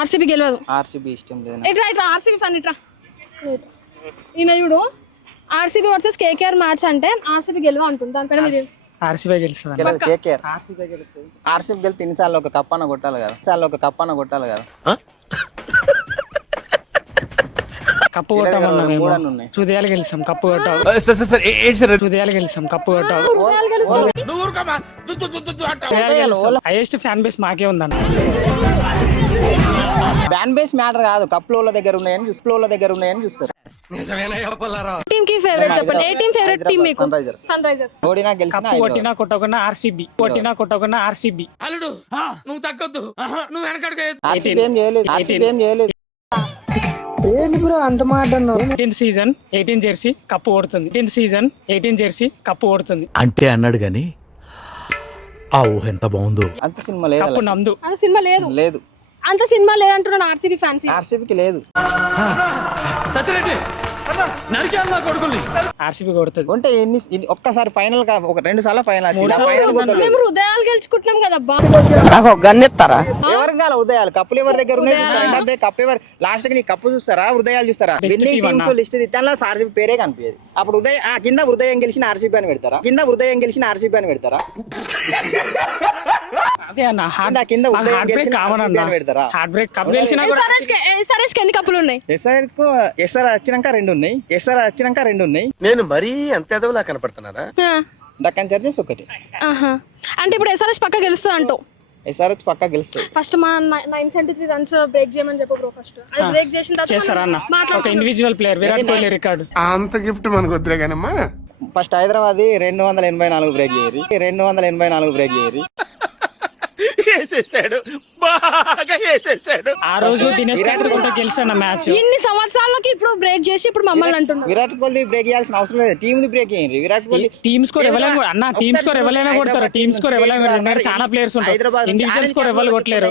RCB గెలవదు. RCB ఇష్టం లేదు. ఇట్లా ఇట్లా ఆర్సీబీ ఫన్ ఇట్లా ఈయన చూడు ఆర్సీబీ వర్సెస్ కేకేఆర్ మ్యాచ్ అంటే ఆర్సీబీ గెలవ అంటుంది. దానిపైన మీరు ఆర్సీబీ గెలుస్తుంది. కేకేఆర్ ఆర్సీబీ గెలుస్తుంది. ఆర్సీబీ గెలిచి 3 సార్లు ఒక కప్పన కొట్టాలి కదా. కప్పు కొట్టామన్నా మేము హృదయాలు గెలిచాం. కప్పు కొట్టావు హృదయాలు గెలిచాం. కప్పు కొట్టావు హైయెస్ట్ ఫ్యాన్ బేస్ మాకే ఉందన్న. ఫ్యాన్ బేస్ మ్యాటర్ కాదు, కప్ల దగ్గర ఉన్నాయని చూస్తారు. టీమ్ కి ఫేవరెట్ చెప్పండి. ఏ టీమ్ ఫేవరెట్ టీమ్ మీకు? Sunrisers. ఓడినా గెలిచినా కప్పు కొట్టినా కొట్టకుండా ఆర్సీబీ అల్లుడు నువ్వు తగ్గొద్దు, నువ్వు వెనకడుగు. ఆర్సీబీ ఏం చేయలేదు. ఏంటి బ్రో అంత మాట అన్నావు? 18th సీజన్ 18 జెర్సీ కప్పు ఓడుతుంది. 18th సీజన్ 18 జెర్సీ కప్పు ఓడుతుంది అంటే అన్నాడు గాని ఆ ఊహ ఎంత బాగుందో. అంత సినిమా లేదు. కప్పు నమ్దు. అంత సినిమా లేదు. అంత సినిమా లేదంటున్నాను ఆర్సీబీ ఫ్యాన్స్. ఆర్సీబీకి లేదు. ఆర్సీబీ కొడుతుంది. అంటే ఒక్కసారి ఫైనల్ ఒక 2 సార్లు ఫైనల్ మేము హృదయాలు గెలుచుకుంటున్నాం కదబ్బా. గన్నెత్తారా? ఎవరికి కాల హృదయాలు? కప్పులు ఎవరి దగ్గర ఉన్నాయి? కప్పు ఎవరు లాస్ట్ కి నీ కప్పు చూస్తారా, హృదయాలు చూస్తారా? విన్నింగ్ టీమ్స్ లిస్ట్ తిట్టాలా ఆర్సీబీ పేరే కనిపించేది. అప్పుడు కింద హృదయం గెలిచిన ఆర్సీబీ అని పెడతారా? అదే అన్న కింద హార్ట్ బ్రేక్ కామన్ అన్న. హార్ట్ బ్రేక్ కప్ గెలిచినా కూడా SRH కి ఎన్ని కప్పులు ఉన్నాయి? ఎస్ఆర్ వచ్చినాక 2 ఉన్నాయి. నేను మరీ అంత ఎదవలా కనపడుతున్నారా? దక్కన్ చార్జెస్ ఒకటి. అంటే ఇప్పుడు SRH పక్క గెలుస్తా అంటావు? ఎస్ఆర్హెచ్ పక్కా గెలుస్తుంది. ఫస్ట్ మా 973 రన్స్ బ్రేక్ చేయమని చెప్పు బ్రో. ఫస్ట్ అది బ్రేక్ చేసిన తర్వాత చేస్తారా అన్న? ఒక individual player Virat Kohli record. అంత గిఫ్ట్ మనకు వద్దులే కానమ్మా. ఫస్ట్ హైదరాబాద్ 284 బ్రేక్ చేయరు. ఆ రోజు దినేష్ కార్తిక్ గెలిచిన మ్యాచ్ ఇన్ని సంవత్సరాలకి ఇప్పుడు బ్రేక్ చేసి ఇప్పుడు మమ్మల్ని అంటున్నారు. విరాట్ కోహ్లీ బ్రేక్ చేయాల్సిన అవసరం లేదు. టీమ్ బ్రేక్ చేయండి. విరాట్ కోహ్లీ టీమ్ స్కోర్ ఎవరైనా కొడతారు. టీమ్ స్కోర్ ఎవరైనా కొడతారు. చాలా ప్లేయర్స్ ఉంటారు. ఇండివిజువల్ స్కోర్ ఎవరు కొట్టలేరు.